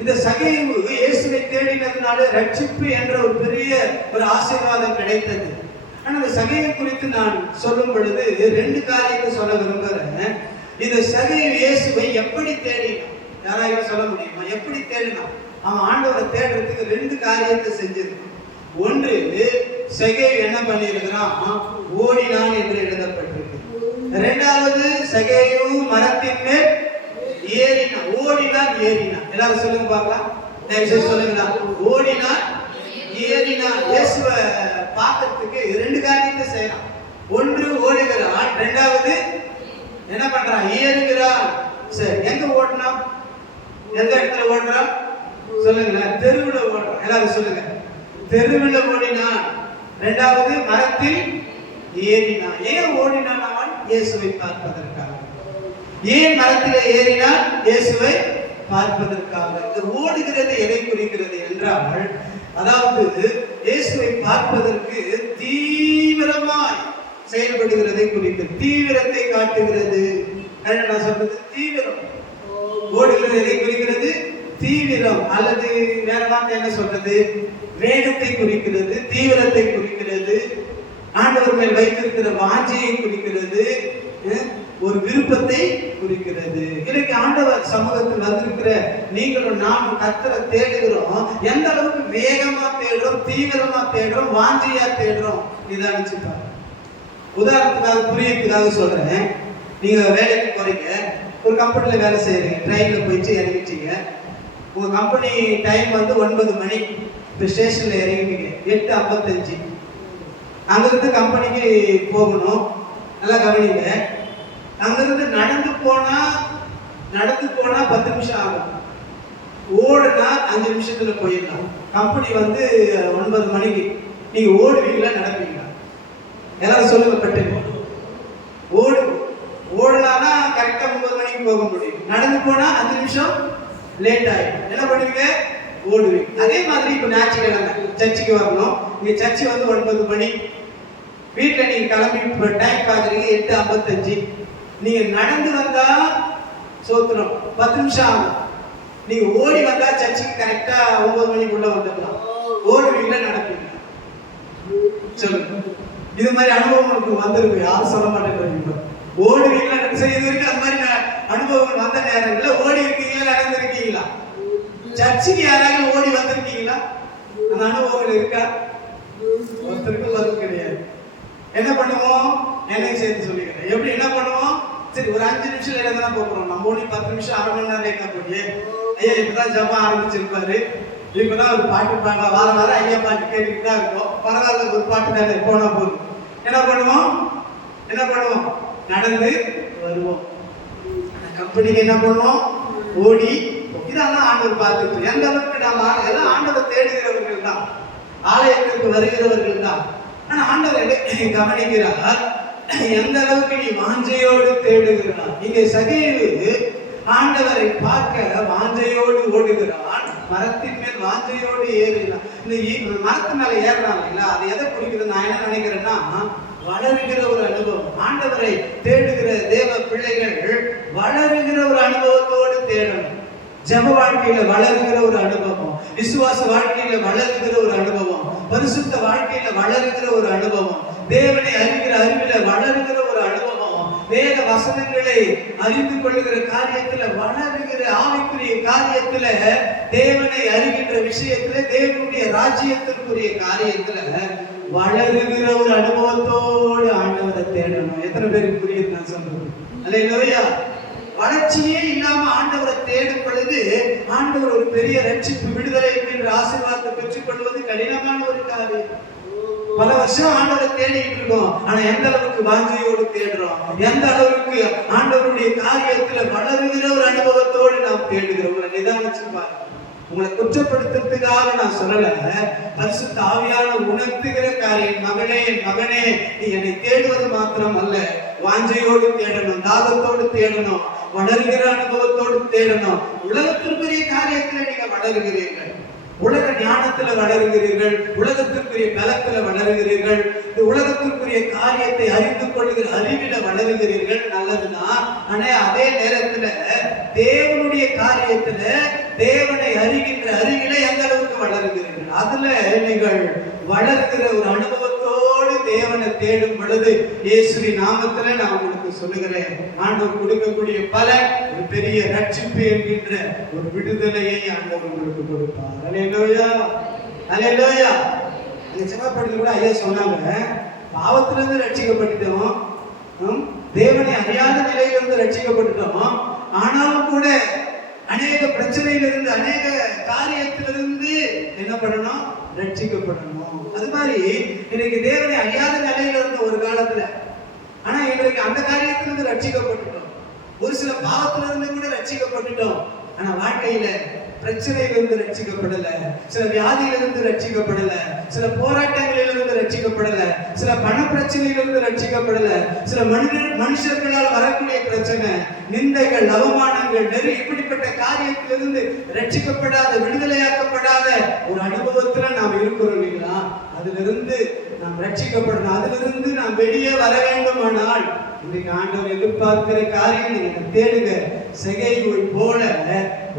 இந்த சகேயு இயேசுவை தேடினதுனால ரட்சிப்பு என்ற ஒரு பெரிய ஒரு ஆசீர்வாதம் கிடைத்தது. ஆனா இந்த சகேயு குறித்து நான் சொல்லும் பொழுது 2 காரியத்தை சொல்ல விரும்புகிறேன். இந்த சகேயு இயேசுவை எப்படி தேடினான்? யாராவது சொல்ல முடியுமா? எப்படி தேடினான்? அவன் ஆண்டவரை தேடுறதுக்கு 2 காரியத்தை செஞ்சிருக்கான். ஒன்று, சகேயு என்ன பண்ணியிருக்கிறான்? ஓடினான் என்று எழுதப்பட்டிருக்கு. இரண்டாவது, சகேயு மரத்தின் மேல் ஏறினான். ஓடினான், ஏறினான். எல்லாரும் சொல்லுங்க பார்க்கலாம். சொல்லுங்களா? ஓடினான், ஏறினான். இயேசுவை பார்க்கறதுக்கு 2 காரியத்தை செய்யறான். ஒன்று, ஓடுகிறான். இரண்டாவது என்ன பண்றான்? ஏறுகிறான். சரி, எங்க ஓடினான்? எந்த இடத்துல ஓடுறான்? சொல்லுங்க. தெருவில் ஓடுறான். எல்லாரும் சொல்லுங்க. தெருவில் ஓடினான். இரண்டாவது, மரத்தில் ஏறினான். ஏன் ஓடினான் அவன்? இயேசுவை பார்ப்பதற்காக. ஏன் மரத்தில் ஏறினான்? இயேசுவை பார்ப்பதற்காக. இது ஓடுகிறது எதை குறிக்கிறது என்றால், அதாவது இயேசுவை பார்ப்பதற்கு தீவிரமாய் செயல்படுகிறதை குறிக்கிறது. தீவிரத்தை காட்டுகிறது. நான் சொல்றது தீவிரம். ஓடுகிறது எதை குறிக்கிறது? தீவிரம். அல்லது வேற வார்த்தை என்ன சொல்றது? வேகத்தை குறிக்கிறது, தீவிரத்தை குறிக்கிறது, ஆண்டவர் மேல் வைத்திருக்கிற வாஞ்சையை குறிக்கிறது, ஒரு விருப்பத்தை குறிக்கிறது. இன்னைக்கு ஆண்டவர் சமூகத்தில் வந்திருக்கிற நீங்களும் நானும் கர்த்தரை தேடுகிறோம். எந்த அளவுக்கு வேகமா தேடுறோம், தீவிரமா தேடுறோம், வாஞ்சையா தேடுறோம். நிதானிச்சுப்பாங்க. உதாரணத்துக்காக புரியறதுக்காக சொல்றேன். நீங்க வேலைக்கு போறீங்க, ஒரு கம்பெனில வேலை செய்யறீங்க, ட்ரெயின்ல போயிட்டு இறங்கிட்டீங்க. உங்க கம்பெனி டைம் வந்து 9 மணி. இப்போ ஸ்டேஷன்ல இறங்கிட்டீங்க 8:55. அங்கிருந்து கம்பெனிக்கு போகணும். நல்லா கவனிங்க. அங்கிருந்து நடந்து போனா 10 நிமிஷம் ஆகும். ஓடுனா 5 நிமிஷத்துல போயிடலாம். கம்பெனி வந்து 9 மணிக்கு. நீங்க ஓடுவீங்களா, நடப்பீங்களா? எல்லாரும் சொல்லுங்க. பட்டு ஓடுனா கரெக்டா 9 மணிக்கு போக முடியும். நடந்து போனா 5 நிமிஷம் லேட் ஆயிடும். என்ன பண்ணுவீங்க? ஓடுவீங்க. அதே மாதிரி இப்ப ஞாயிற்றுக்கிழமை சர்ச்சுக்கு வரணும். இங்க சர்ச்சு வந்து 9 மணி. வீட்டுல நீங்க கிளம்பி டைம் பாக்குறீங்க 8:55. நீங்க நடந்து வந்தா சோத்திரம் 10 நிமிஷம் ஆகும். நீங்க ஓடி வந்தா சர்ச்சுக்கு கரெக்டா 9 மணிக்குள்ள வந்துடலாம். ஓடுவீங்களா நடப்பீங்க? சொல்லுங்க. இது மாதிரி அனுபவம் உங்களுக்கு வந்திருக்கு. யாரும் சொல்ல மாட்டேங்கிறீங்க. ஓடுவீங்களா? சரி, இது வரைக்கும் அந்த மாதிரி அனுபவங்கள் வந்த நேரங்கள்ல ஓடி இருக்கீங்களா, நடந்திருக்கீங்களா? சர்ச்சுக்கு யாராவது ஓடி வந்திருக்கீங்களா? அந்த அனுபவங்கள் இருக்கா? ஒருத்தருக்கு பதில் கிடையாது. என்ன பண்ணுவோம்? என்னையும் சேர்த்து சொல்லிக்கிறேன். எப்படி என்ன பண்ணுவோம்? சரி, ஒரு 5 நிமிஷம் லேட்டா தானே போகிறோம். நம்ம ஓடி 10 நிமிஷம் அரை மணி நேரம் லேட்டா போடியே. ஐயா இப்பதான் ஜபம் ஆரம்பிச்சிருப்பாரு. இப்பதான் ஒரு பாட்டு பாட வாரம் ஐயா பாட்டு கேட்டுக்கிட்டு தான் இருக்கோம். பரவாயில்ல, ஒரு பாட்டு தானே போனா போதும். என்ன பண்ணுவோம்? நடந்து வருவோம். கம்பெனிக்கு என்ன பண்ணுவோம்? ஓடி. இதெல்லாம் ஆண்டவர் பார்த்துட்டு எந்த அளவுக்கு நாம எல்லாம் ஆண்டவர் தேடுகிறவர்கள் தான், ஆலயத்திற்கு வருகிறவர்கள் தான். ஆனா ஆண்டவர் கவனிக்கிறார், எந்த அளவுக்கு நீ வாஞ்சையோடு தேடுகிறார். இங்க சகேயு ஆண்டவரை பார்க்க வாஞ்சையோடு ஓடுகிறான். மரத்தின் மேல் வாஞ்சையோடு ஏறுகிறான். இந்த மரத்து மேல ஏறுறான் இல்லைங்களா, அது எதை குறிக்கிறது? நான் என்ன நினைக்கிறேன்னா, வளருகிற ஒரு அனுபவம். ஆண்டவரை தேடுகிற தேவ பிள்ளைகள் வளருகிற ஒரு அனுபவத்தோடு தேடணும். ஜெப வாழ்க்கையில வளருகிற ஒரு அனுபவம், விசுவாச வாழ்க்கையில வளருகிற ஒரு அனுபவம், பரிசுத்த வாழ்க்கையில வளருகிற ஒரு அனுபவம், தேவனை அறிகிற அறிவில வளருகிற ஒரு அனுபவம், வேத வசனங்களை அறிந்து கொள்ளுகிற காரியத்துல வளருகிற ஆவிக்குரிய காரியத்துல, தேவனை அறிகின்ற விஷயத்துல, தேவனுடைய ராஜ்யத்திற்குரிய காரியத்துல வளருகிற ஒரு அனுபவத்தோடு ஆண்டவரை தேடணும். எத்தனை பேருக்கு புரியுது நான் சொல்றது? அல்லேலூயா. வளர்ச்சியே இல்லாம ஆண்டவரை தேடும் பொழுது ஆண்டவர் ஒரு பெரிய ரட்சிப்பு, விடுதலை என்கின்ற ஆசீர்வாதத்தை பெற்றுக் கொள்வது கடினமான ஒரு காரியம். பல வருஷம் ஆண்டவரை தேடிட்டு இருக்கோம். ஆனா எந்த அளவுக்கு வாஞ்சையோடு தேடுறோம், எந்த அளவுக்கு ஆண்டவருடைய காரியத்துல வளருகிற ஒரு அனுபவத்தோடு நாம் தேடுகிறோம். உங்களை நிதானிச்சு பாருங்க. உங்களை குற்றப்படுத்துறதுக்காக நான் சொல்லல, பரிசுத்த ஆவியானவர் உணர்த்துகிற காரியம். மகனே, என் மகனே, நீ என்னை தேடுவது மாத்திரம் அல்ல, வாஞ்சையோடு தேடணும், தாகத்தோடு தேடணும், வளருகிற அனுபவத்தோடு தேடணும். உலகத்திற்குரிய காரியத்துல நீங்க வளருகிறீர்கள், உலக ஞானத்துல வளருகிறீர்கள், உலகத்திற்குரிய பலத்துல வளருகிறீர்கள், இந்த உலகத்திற்குரிய காரியத்தை அறிந்து கொள்ளுகிற அறிவில வளருகிறீர்கள். நல்லதுதான். ஆனா அதே நேரத்துல தேவனுடைய காரியத்துல, தேவனை அறிகின்ற அறிவில எந்த அளவுக்கு வளருகிறீர்கள், அதுல நீங்கள் வளர்கிற ஒரு அனுபவத்தோடு தேவனை தேடும் பொழுது, இயேசுவின் நாமத்துல நான் உங்களுக்கு சொல்லுகிறேன், ஆண்டவர் கொடுக்கக்கூடிய பலன் ஒரு பெரிய ரட்சிப்பு என்கின்ற ஒரு விடுதலையை ஆண்டவர் உங்களுக்கு கொடுப்பார். அல்லேலூயா, அல்லேலூயா. அந்த சிவப்படத்தில் கூட ஐயா சொன்னாங்க, பாவத்திலிருந்து ரட்சிக்கப்பட்டுட்டோம், தேவனை அறியாத நிலையிலிருந்து ரட்சிக்கப்பட்டுட்டோம், ஆனாலும் கூட அநேக பிரச்சனையிலிருந்து, அநேக காரியத்திலிருந்து என்ன பண்ணணும்? ரட்சிக்கப்படணும். அது மாதிரி இன்னைக்கு தேவனை அறியாத நிலையில இருந்த ஒரு காலத்துல, ஆனா இன்றைக்கு அந்த காரியத்திலிருந்து ரட்சிக்கப்பட்டுட்டோம். ஒரு சில பாவத்திலிருந்து கூட ரட்சிக்கப்பட்டுட்டோம். ஆனா வாழ்க்கையில பிரச்சனையிலிருந்து ரட்சிக்கப்படல, சில வியாதியிலிருந்து ரட்சிக்கப்படல, சில போராட்டங்களிலிருந்து ரட்சிக்கப்படல, சில பண பிரச்சனையிலிருந்து ரட்சிக்கப்படல, சில மனுஷர்களால் வரக்கூடிய பிரச்சனை, நிந்தைகள், அவமானங்கள், நெறி, இப்படிப்பட்ட காரியத்திலிருந்து ரட்சிக்கப்படாத, விடுதலையாக்கப்படாத ஒரு அனுபவத்துல நாம் இருக்கிறோம் இல்லைங்களா? அதிலிருந்து நாம் ரட்சிக்கப்படணும். அதிலிருந்து நாம் வெளியே வர வேண்டுமானால் இன்றைக்கு ஆண்டவர் எதிர்பார்க்கிற காரியம் நீங்க தேடுங்க. செகையை போல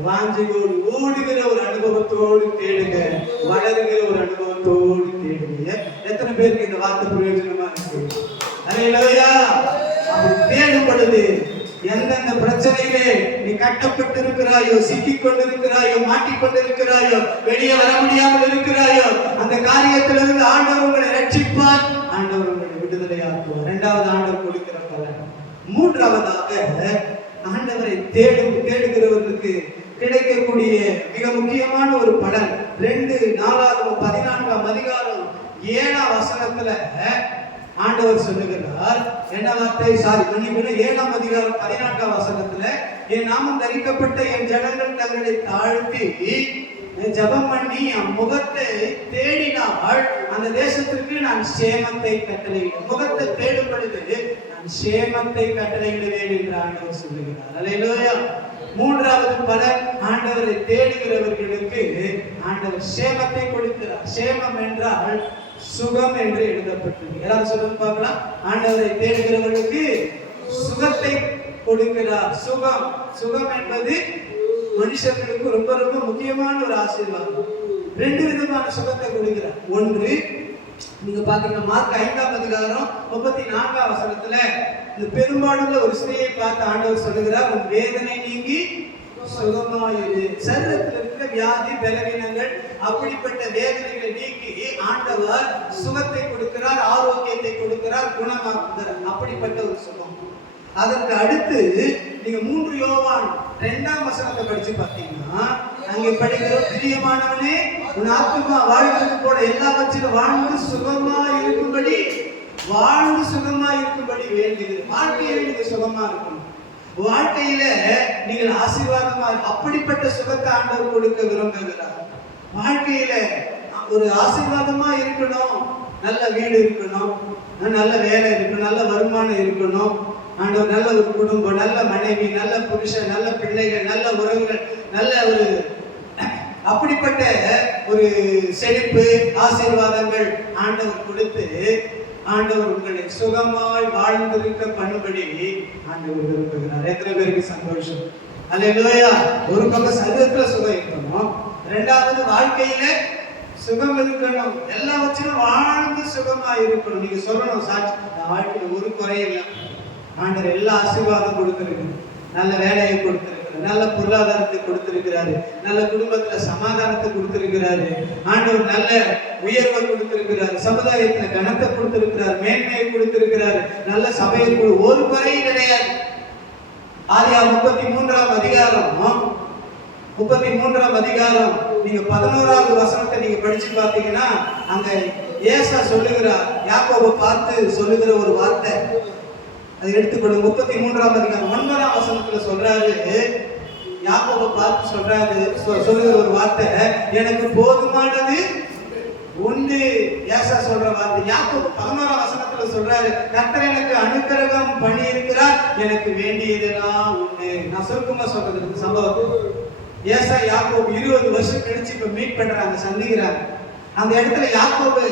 வாஞ்சையோடு ஓடுகிற ஒரு அனுபவத்தோடு தேடுங்க, வளருகிற ஒரு அனுபவத்தோடு தேடுங்க. எத்தனை பேருக்கு இந்த வார்த்தை பிரயோஜனமா இருக்கு? அல்லேலூயா. அப்படி தேடும் பொழுது எந்தெந்த பிரச்சனையிலே நீ கட்டப்பட்டிருக்கிறாயோ, சிக்கிக் கொண்டிருக்கிறாயோ, மாட்டிக்கொண்டிருக்கிறாயோ, வெளியே வர முடியாமல் இருக்கிறாயோ, அந்த காரியத்திலிருந்து ஆண்டவர் உங்களை ரட்சிப்பார், ஆண்டவர் உங்களை விடுதலையாக்குவார். இரண்டாவது ஆண்டவர் கொடுக்கிற பலன். மூன்றாவதாக ஆண்டவரை தேடுகிறவர்களுக்கு கிடைக்கக்கூடிய மிக முக்கியமான ஒரு பலன் 2 அதிகாரம் 7ஆம் வசனத்துல ஆண்டவர் சொல்லுகிறார். என்ன வார்த்தை? 7ஆம் அதிகாரம் 14ஆம் வசனத்துல, என் நாமம் தரிக்கப்பட்ட என் ஜனங்கள் தங்களை தாழ்த்தி ஜெபம் பண்ணி என் முகத்தை தேடினால் அந்த தேசத்திற்கு நான் சேமத்தை கட்டளையிடுவேன். முகத்தை தேடும் பொழுது நான் சேமத்தை கட்டளையிடுவேன் என்று ஆண்டவர் சொல்லுகிறார். அல்லேலூயா. மூன்றாவது பலன், ஆண்டவரை தேடுகிறவர்களுக்கு ஆண்டவர் சேமத்தை கொடுக்கிறார். சேமம் என்றால் சுகம் என்று எழுதப்பட்டிருக்கு. எல்லாரும் சொல்லுங்க பார்க்கலாம். ஆண்டவரை தேடுகிறவர்களுக்கு சுகத்தை கொடுக்கிறார். சுகம், சுகம் என்பது மனுஷர்களுக்கு ரொம்ப ரொம்ப முக்கியமான ஒரு ஆசீர்வாதம். ரெண்டு விதமான சுகத்தை கொடுக்கிறார். ஒன்று, நீங்க பாத்தீங்கன்னா மார்க் 5ஆம் அதிகாரம் 34ஆம் வசனத்துல இந்த பெரும்பாலுள்ள ஒரு ஸ்திரியை பார்த்து ஆண்டவர் சொல்லுகிறார், உன் வேதனை நீங்கி சுகமாயிரு. சரீரத்தில் இருக்கிற வியாதி பலவீனங்கள் அப்படிப்பட்ட வேதனைகளை நீக்கி ஆண்டவர் சுகத்தை கொடுக்கிறார், ஆரோக்கியத்தை கொடுக்கிறார், குணமாக்குகிறார். அப்படிப்பட்ட ஒரு சுகம். அதற்கு அடுத்து நீங்க 3 யோவான் 2ஆம் வசனத்தை படிச்சு பார்த்தீங்கன்னா அங்கே படிக்கிற, பிரியமானவனே உன் ஆத்துமா வாழ்வது போல எல்லாவற்றிலும் வாழ்ந்து சுகமா இருக்கும்படி வேண்டுகிறது. வாழ்க்கையில நீங்க சுகமா இருக்கணும். வாழ்க்கையில நீங்கள் ஆசீர்வாதமா, அப்படிப்பட்ட சுகத்தை ஆண்டவர் கொடுக்க விரும்புகிறார். வாழ்க்கையில ஒரு ஆசீர்வாதமா இருக்கணும். நல்ல வீடு இருக்கணும், நல்ல வேலை இருக்கணும், நல்ல வருமானம் இருக்கணும். ஆண்டவர் நல்ல ஒரு குடும்பம், நல்ல மனைவி, நல்ல புருஷன், நல்ல பிள்ளைகள், நல்ல உறவுகள், நல்ல ஒரு அப்படிப்பட்ட ஒரு செழிப்பு ஆசீர்வாதங்கள் ஆண்டவர் கொடுத்து ஆண்டவர் உங்களை சுகமாய் வாழ்ந்திருக்க பண்ணும்படி ஆண்டவர் விரும்புகிறார். எத்தனை பேருக்கு சந்தோஷம்? அல்லேலூயா. ஒரு பக்கம் சரீரத்துல சுகம் இருக்கணும், இரண்டாவது வாழ்க்கையில சுகம் இருக்கணும். எல்லாவற்றிலும் வாழ்ந்து சுகமா இருக்கணும். நீங்க சொல்லணும், சாட்சி, வாழ்க்கையில ஒரு குறையும் இல்லை. ஆண்டவர் எல்லா ஆசீர்வாதம் கொடுத்திருக்கிறார். நல்ல வேலையை கொடுத்திருக்கிறார், நல்ல பொருளாதாரத்தை கொடுத்திருக்கிறாரு, நல்ல குடும்பத்துல சமாதானத்தை கொடுத்திருக்கிறாரு, ஆண்டவர் நல்ல உயர்வை கொடுத்திருக்கிறார், சமுதாயத்துல கனத்தை கொடுத்திருக்கிறார், மேன்மையை கொடுத்திருக்கிறார், நல்ல சபையை ஒரு குறையும் கிடையாது. ஆதியாகமம் 33ஆம் அதிகாரம் நீங்க 11ஆவது வசனத்தை நீங்க படிச்சு பார்த்தீங்கன்னா அங்க ஏசா சொல்லுகிறார், யாக்கோபை பார்த்து சொல்லுகிற ஒரு வார்த்தை, அதை எடுத்துக்கொள்ளுங்க. 33ஆம் அதிகாரம் 9ஆம் வசனத்துல சொல்றாரு, யாக்கோபை பார்த்து சொல்லுகிற ஒரு வார்த்தை, எனக்கு போதுமானது உண்டு. ஏசா சொல்ற வார்த்தை. யாக்கோபு 11ஆம் வசனத்துல சொல்றாரு, கர்த்தர் எனக்கு அனுக்கிரகம் பண்ணி இருக்கிறார், எனக்கு வேண்டியதெல்லாம் உண்டு. நான் சுருக்கமா சொல்றது சம்பவம். ஏசா யாக்கோபு 20 வருஷம் கழிச்சு இப்ப மீட் பண்றாங்க, சந்திக்கிறாங்க. அந்த இடத்துல யாக்கோபு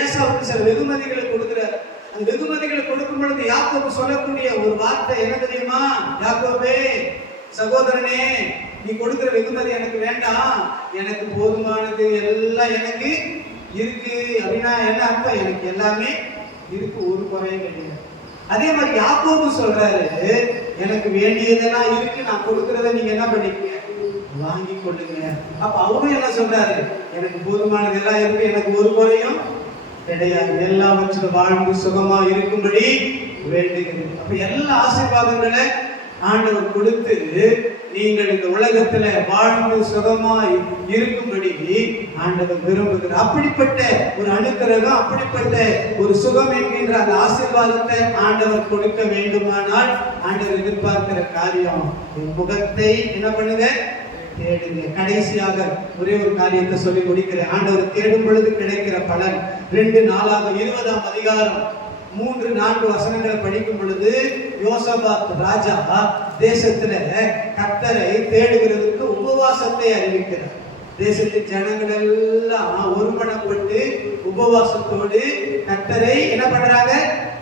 ஏசாவுக்கு சில வெகுமதிகளை கொடுக்கிறார். அந்த வெகுமதிகளை கொடுக்கும் பொழுது யாக்கோபு சொல்லக்கூடிய ஒரு வார்த்தை என்ன தெரியுமா? யாக்கோபே, சகோதரனே, நீ கொடுக்கிற வெகுமதி எனக்கு வேண்டாம், எனக்கு போதுமானது எல்லாம் எனக்கு இருக்கு. அப்படின்னா என்ன அர்த்தம்? எனக்கு எல்லாமே இருக்கு, ஒரு குறையும் கிடையாது. அதே மாதிரி யாக்கோபு சொல்றாரு, எனக்கு வேண்டியதெல்லாம் இருக்கு, நான் கொடுக்கறத நீங்க என்ன பண்ணிக்கங்க, வாங்கி கொள்ளுங்க. அப்ப அவரும் என்ன சொல்றாரு, எனக்கு போதுமானது எல்லாம் இருக்கு, எனக்கு ஒரு குறையும் கிடையாது, எல்லாவற்றிலும் வாழ்ந்து சுகமா இருக்கும்படி வேண்டுகிறேன். அப்ப எல்லா ஆசீர்வாதங்களை ஆண்டவர் கொடுத்து நீங்கள் இந்த உலகத்துல வாழ்ந்து சுகமாய் இருக்கும்படி ஆண்டவர் விரும்புகிறார். அப்படிப்பட்ட ஒரு அனுக்கிரகம், அப்படிப்பட்ட ஒரு சுகம் என்கின்ற அந்த ஆசீர்வாதத்தை ஆண்டவர் கொடுக்க வேண்டுமானால் ஆண்டவர் எதிர்பார்க்கிற காரியம், முகத்தை என்ன பண்ணுங்க, தேடுங்க. கடைசியாக ஒரே ஒரு காரியத்தை சொல்லி முடிக்கிறேன். ஆண்டவர் தேடும் பொழுது கிடைக்கிற பலன் 2 20ஆம் அதிகாரம் 3-4 வசனங்களை படிக்கும் பொழுது, யோசபாத் ராஜா தேசத்துல கர்த்தரை தேடுகிறதுக்கு உபவாசத்தை அறிவிக்கிறார். தேசத்தின் ஜனங்கள் எல்லாம் ஒருமனப்பட்டு உபவாசத்தோடு கர்த்தரை என்ன பண்றாங்க,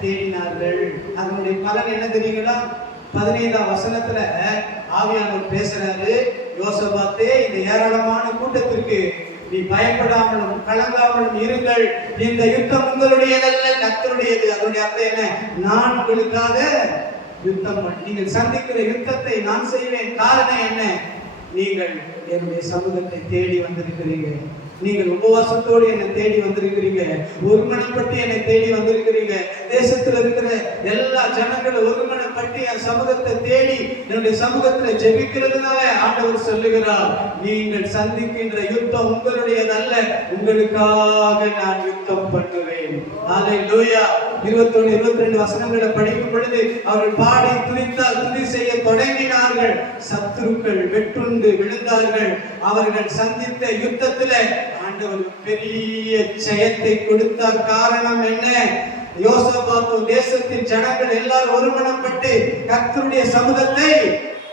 தேடினார்கள். அதனுடைய பலன் என்ன தெரியுங்களா? 15ஆம் வசனத்துல ஆவியானவர் பேசுறாரு, யோசபாத்தே, இந்த ஏராளமான கூட்டத்திற்கு நீ பயப்படாமலும் கலங்காமலும் இருங்கள், இந்த யுத்தம் உங்களுடையதல்ல, கர்த்தருடையது. அதனுடைய அர்த்தம் என்ன? நான் உங்களுக்காக யுத்தம், நீங்கள் சந்திக்கிற யுத்தத்தை நான் செய்வேன். காரணம் என்ன? நீங்கள் என்னுடைய சமூகத்தை தேடி வந்திருக்கிறீங்க, நீங்கள் உபவாசத்தோடு என்னை தேடி வந்திருக்கிறீங்க, ஒருமனப்பட்டு என்னை தேடி வந்திருக்கிறீங்க. தேசத்துல இருக்கிற எல்லா ஜனங்களும் ஒருமனப்பட்டு என் சமூகத்தை தேடி என்னுடைய சமூகத்துல ஜெபிக்கிறதுனால ஆண்டவர் சொல்லுகிறார், நீங்கள் சந்திக்கின்ற யுத்தம் உங்களுடையதல்ல, உங்களுக்காக நான் யுத்தம் பண்ணுவேன். ஹல்லேலூயா. 21-22 வசனங்களை படிக்கும் பொழுது அவர்கள் பாடி துதி செய்ய தொடங்கினார்கள். சத்துருக்கள் வெட்டுண்டு விழுந்தார்கள். அவர்கள் சந்தித்த யுத்தத்துல ஆண்டவர் பெரிய ஜெயத்தை கொடுத்தார். காரணம் என்ன? யோசபாத் தேசத்தின் ஜனங்கள் எல்லாரும் ஒருமனப்பட்டு கர்த்தருடைய சமூகத்தை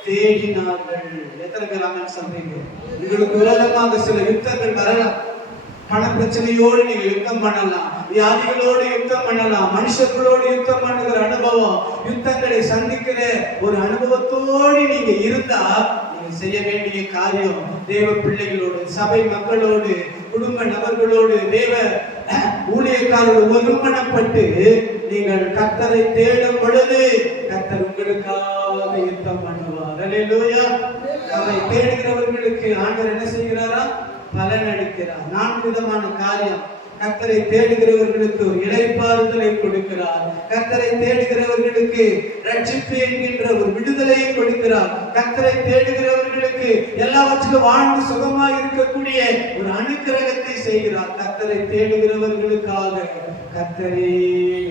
தேடினார்கள். எத்தனை பேர் ஆமென் சொல்றீங்க? உங்களுக்கு விரோதமாக சில யுத்தங்கள் வரலாம். பண பிரச்சனையோடு நீங்க யுத்தம் பண்ணலாம், வியாதிகளோடு யுத்தம் பண்ணலாம், மனுஷர்களோடு யுத்தம் பண்ணுகிற அனுபவம், யுத்தங்களை சந்திக்கிற ஒரு அனுபவத்தோடு நீங்க இருந்தா நீங்க செய்ய வேண்டிய காரியம் தேவ பிள்ளைகளோடு, சபை மக்களோடு, குடும்ப நபர்களோடு, தேவ ஊழியக்காரோடு ஒருமனப்பட்டு நீங்கள் கர்த்தரை தேடும் பொழுது கர்த்தர் உங்களுக்காக யுத்தம் பண்ணுவார். அல்லேலூயா. அவரை தேடுகிறவர்களுக்கு ஆண்டவர் என்ன செய்கிறாரா? பலன் அளிக்கிறார். 4 விதமான காரியம். கர்த்தரை தேடுகிறவர்களுக்கு ஒரு இளைப்பாறுதலை கொடுக்கிறார். கர்த்தரை தேடுகிறவர்களுக்கு ரட்சிப்பு என்கின்ற ஒரு விடுதலையை கொடுக்கிறார். கர்த்தரை தேடுகிறவர்களுக்கு எல்லாவற்றிலும் வாழ்ந்து சுகமாக இருக்கக்கூடிய ஒரு அனுக்கிரகத்தை செய்கிறார். கர்த்தரை தேடுகிறவர்களுக்காக கர்த்தரே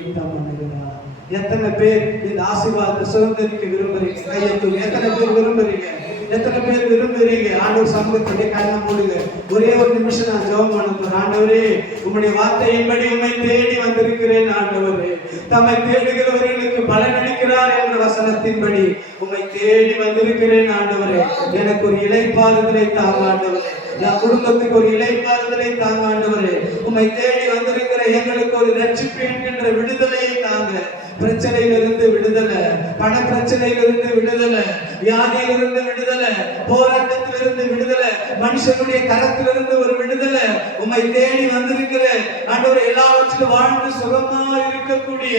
யுத்தம் பண்ணுகிறார். எத்தனை பேர் இந்த ஆசீர்வாதத்தை சுதந்திரிக்க விரும்புறீங்க? கையெழுத்து. எத்தனை பேர் விரும்புறீங்க? எத்தனை பேர் விரும்புறீங்க? ஆண்டவர் சமூகத்தை கண்ண மூடுங்க. ஒரே ஒரு நிமிஷம் நான் ஜெபம் பண்ண போறேன். ஆண்டவரே, உம்முடைய வார்த்தையின்படி உம்மை தேடி வந்திருக்கிறேன். ஆண்டவரே, தம்மை தேடுகிறவர்களுக்கு பலன் அளிக்கிறார் என்ற வசனத்தின்படி உம்மை தேடி வந்திருக்கிறேன். ஆண்டவரே, எனக்கு ஒரு இளைப்பாறுதலை தாங்க. ஆண்டவரே, என் குடும்பத்துக்கு ஒரு இளைப்பாறுதலை தாங்க. ஆண்டவரே, உம்மை தேடி வந்திருக்கிற எங்களுக்கு ஒரு ரட்சிப்பு என்கின்ற விடுதலையை தாங்க. பிரச்சனையிலிருந்து விடுதலை, பண பிரச்சனையிலிருந்து விடுதலை, வியாதியிலிருந்து விடுதலை, போராட்டத்திலிருந்து விடுதலை, மனுஷனுடைய கரத்திலிருந்து ஒரு விடுதலை. உம்மை தேடி வந்திருக்கிற ஆண்டவரே, எல்லாவற்றிலும் வாழ்ந்து சுகமா இருக்கக்கூடிய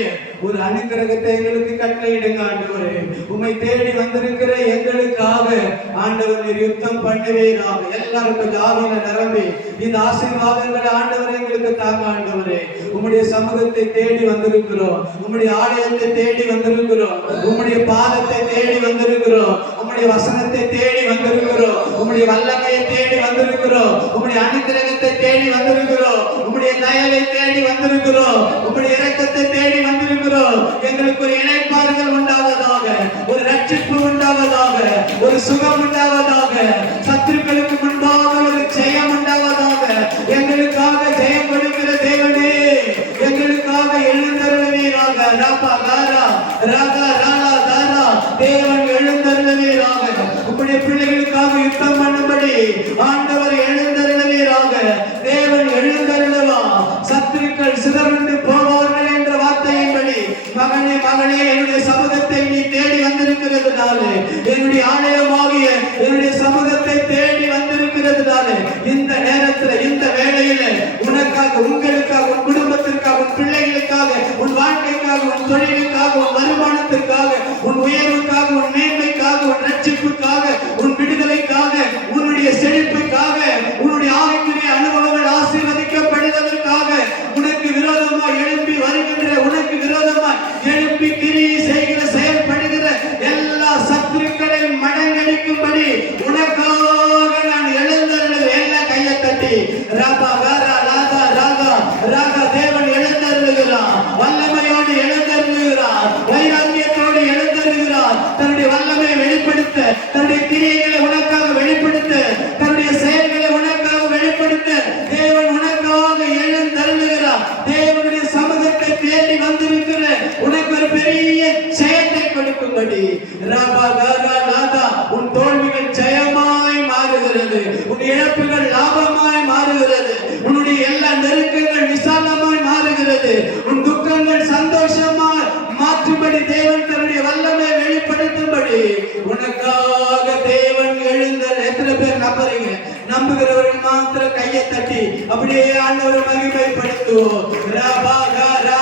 ஒரு அனுக்கிரகத்தை எங்களுக்கு கட்டளையிடுங்க. ஆண்டவரே, உம்மை தேடி வந்திருக்கிற எங்களுக்காக ஆண்டவர் நீர் யுத்தம் பண்ணுவீராக. எல்லாருக்கும் ஆவியில நிரம்பி இந்த ஆசீர்வாதங்களை ஆண்டவரே எங்களுக்கு தாங்க. ஆண்டவரே, உம்முடைய சமூகத்தை தேடி வந்திருக்கிறோம், உம்முடைய ஆலயத்தை தேடி வந்திருக்கிறோம், உம்முடைய பாதத்தை தேடி வந்திருக்கிறோம், உம்முடைய வசனத்தை தேடி வந்திருக்கிறோம், உம்முடைய வல்லமையை தேடி வந்திருக்கிறோம், உம்முடைய அனுக்கிரகத்தை தேடி வந்திருக்கிறோம், உம்முடைய தயவை தேடி வந்திருக்கிறோம், உம்முடைய இரக்கத்தை தேடி வந்திருக்கிறோம். எங்களுக்கு ஒரு இளைப்பாறுதல் உண்டாவதாக, ஒரு ரட்சிப்பு உண்டாவதாக, ஒரு சுகம் உண்டாவதாக, சத்துருக்களுக்கு முன்பாக ஒரு ஜெயம் உண்டாவதாக. எங்களுக்காக ஜெயம் கொடுக்கிற தேவனே, எங்களுக்காக எழுந்தருளுவீராக. ராபா காரா ராகா ராலா தாரா, தேவன் எழுந்தருளுவீராக. உம்முடைய பிள்ளைகளுக்காக யுத்தம் பண்ணும்படி ஆண்டவர் எழுந்தருளுவீராக. தேவன் எழுந்தருளுவா. சத்துருக்கள் சிதறண்டு போவார்கள் என்ற வார்த்தையின்படி மகனே மகளே, என்னுடைய சமூகத்தை நீ தேடி வந்திருக்கிறதுனாலே, என்னுடைய ஆலயமாகிய என்னுடைய சமூகத்தை தேடி வந்திருக்கிறதுனாலே, இந்த நேரத்தில் இந்த வேளையில உனக்காக, உங்களுக்காக, உன் குடும்பத்திற்காக, உன் பிள்ளைகளுக்காக, உன் வாழ்க்கைக்காக, உன் தொழிலுக்காக, உன் வருமானத்திற்காக, உன் உயர்வுக்காக, உன் மேன்மைக்காக, உன் ரட்சிப்புக்காக, உன் விடுதலைக்காக, உன்னுடைய செழிப்புக்காக, உன்னுடைய ஆவிக்குரிய அனுபவங்கள் ஆசீர்வதிக்கப்படுவதற்காக உனக்கு விரோதமாய் எழுப்பி வருகின்ற, உனக்கு விரோதமாய் எழுப்பி கிரியை செய்கிற, செயல்படுகிற எல்லா சத்துருக்களையும் மடங்கடிக்கும்படி உனக்காக நான் எழுந்தருளுவேன். எல்லாம் கையை தட்டி ராபா காரா ராகா ராகா ராகா. தேவன் எழுந்தருளுகிறார், வல்லமையோடு எழுந்தருளுகிறார், வைராக்கியத்தோடு எழுந்தருளுகிறார். தன்னுடைய வல்லமையை வெளிப்படுத்த, தன்னுடைய கிரியைகளை உனக்காக வெளிப்படுத்த, தன்னுடைய செயல்களை உனக்காக வெளிப்படுத்த தேவன் உனக்காக எழுந்தருளுகிறார். தேவனுடைய சமூகத்தை தேடி வந்திருக்கிற உனக்கு ஒரு பெரிய ஜெயத்தை கொடுக்கும்படி ராபா காரா ராகா. உன் தோல்விகள் ஜெயமாய் மாறுகிறது, உன் இழப்புகள் லாபமாய் மாறுகிறது, உன்னுடைய எல்லா நெருக்கங்கள் விசாலமாய் மாறுகிறது, உன் துக்கங்கள் சந்தோஷமாய் மாற்றும்படி தேவன் தன்னுடைய வல்லமை வெளிப்படுத்தும்படி உனக்காக தேவன் எழுந்தல். எத்தனை பேர் நம்புறீங்க? நம்புகிறவர்கள் மாத்திரம் கையை தட்டி அப்படியே ஆண்டவரை மகிமைப்படுத்துவோம். ராபா காரா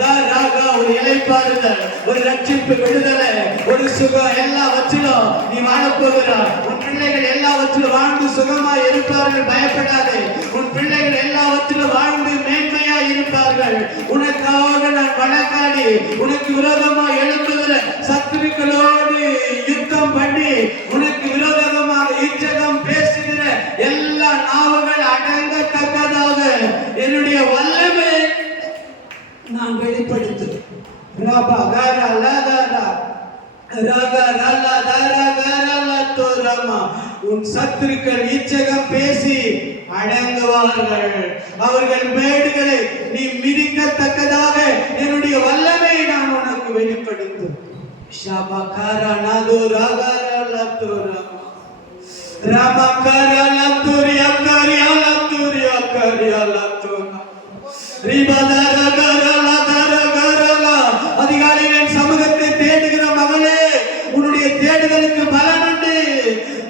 ராகா. ஒரு இளைப்பாறுதல், ஒரு ரட்சிப்பு, விடுதலை, ஒரு சுகம் எல்லாவற்றிலும் நீ வாழப்போகிறாய். உன் பிள்ளைகள் எல்லாவற்றிலும் வாழ்ந்து சுகமாய் இருப்பார்கள். பயப்படாதே. உன் பிள்ளைகள் எல்லாவற்றிலும் வாழ்ந்து மேன்மையாய் இருப்பார்கள். உனக்காக நான் வழக்காடி உனக்கு விரோதமாக எழுப்புகிற சத்துருக்களோடு யுத்தம் பண்ணி உனக்கு விரோதமாக இச்சகம் பேசுகிற எல்லா நாவுகள் அடங்கத்தக்கதாக என்னுடைய வல்லமை நான் வெளிப்படுத்துவேன். ராபா காரா லாகா ராகா ராலா தாரா காரா லத்தோ ராமா. உன் சத்துருக்கள் இச்சகம் பேசி அடங்குவார்கள். அவர்கள் மேடுகளை நீ மிதிக்கத்தக்கதாக என்னுடைய வல்லமை நான் உனக்கு வெளிப்படுத்தும். Shabakara nadu ragara latura. Ramakara laturia karia laturia karia latura. Ribadara gara ladara gara la. அதிகாலையில் என் சமூகத்தை தேடுகிற மகளே, உன்னுடைய தேடுதலுக்கு பலன் உண்டு.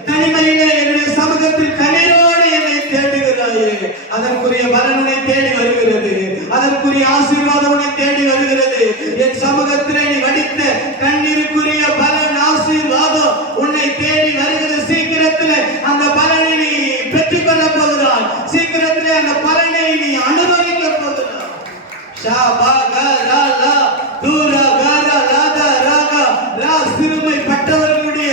தனிமையிலே என்னுடைய சமூகத்தில் கண்ணீரோடு என்னை தேடுகிறாயே, அதற்குரிய பலன் உன்னை தேடி வருகிறது. அதற்குரிய ஆசீர்வாதம் உன்னை தேடி வருகிறது. என் சமூகத்திலே நீ வடித்த கண்ணீருக்குரிய பலன் ஆசீர்வாதம் உன்னை தேடி வருகிறது. சீக்கிரத்திலே அந்த பலனை நீ பெற்றுக்கொள்ள போகிறாய். சீக்கிரத்திலே அந்த பலனை நீ அனுபவிக்க போகிறாய். ஷாபாகரலா தூரகரலத ரக ரா. சிறுமைப்பட்டவர்களுடைய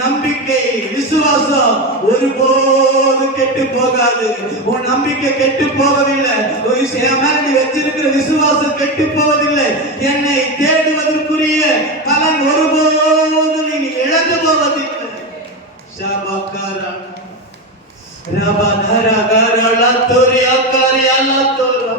நம்பிக்கை விசுவாசம் ஒருபோது கெட்டு போகாது. உன் நம்பிக்கை கெட்டு போவதில்லை. என் மேல நீ வச்சிருக்கிற விசுவாசம் கெட்டு போவதில்லை. என்னை தேடுவதற்குரிய பலன் ஒருபோது நீ இழந்து போவதில்லை. ஷாபாகரா ரபதரகரலா துரியா கரியலா துரா.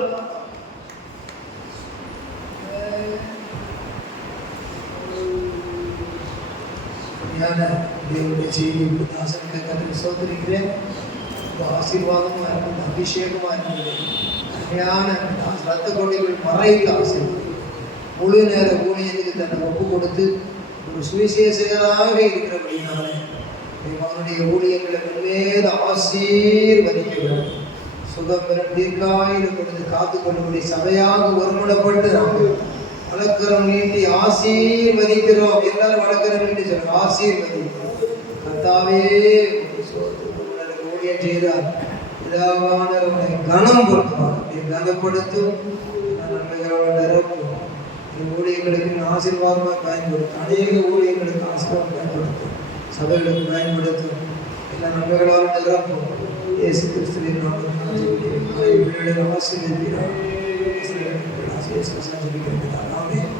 தேவனுடைய செய்தியை தாசனுக்கு கத்திரி சோதரிக்கிறேன். ஆசீர்வாதமா இருந்தது, அபிஷேகமா இருந்தது. அருமையான ரத்த கொடிகள் மறைத்த ஆசீர்வாதம். முழு நேர ஊழியத்துக்கு தன்னை ஒப்பு கொடுத்து ஒரு சுவிசேஷகராக இருக்கிறபடினால அவனுடைய ஊழியர்களை மேல் ஆசீர்வதிக்க வேண்டும். சுகம் பெறும் தீர்க்காயில் கொடுத்து காத்துக்கொள்ளும்படி சபையாக ஒருமுடப்பட்டு நாங்கள் வழக்கரம் நீட்டி ஆசீர்வதிக்கிறோம். எல்லாரும் வழக்கரம் நீட்டி சொல்லுங்க, ஆசீர்வதிக்கிறோம். கர்த்தாவே ஊழியம் செய்தார். பிதாவானவரை கனம் கொடுப்பார். கனப்படுத்தும் நன்மைகளோட நிரப்பும். ஊழியர்களுக்கு ஆசீர்வாதமாக பயன்படுத்தும். அநேக ஊழியர்களுக்கு ஆசீர்வாதம் பயன்படுத்தும். சபைகளுக்கு பயன்படுத்தும். எல்லா நன்மைகளால் நிரப்பும். இயேசு கிறிஸ்துவின் நாமத்தில் ஆசீர்வதிக்கிறார். ஆமென்.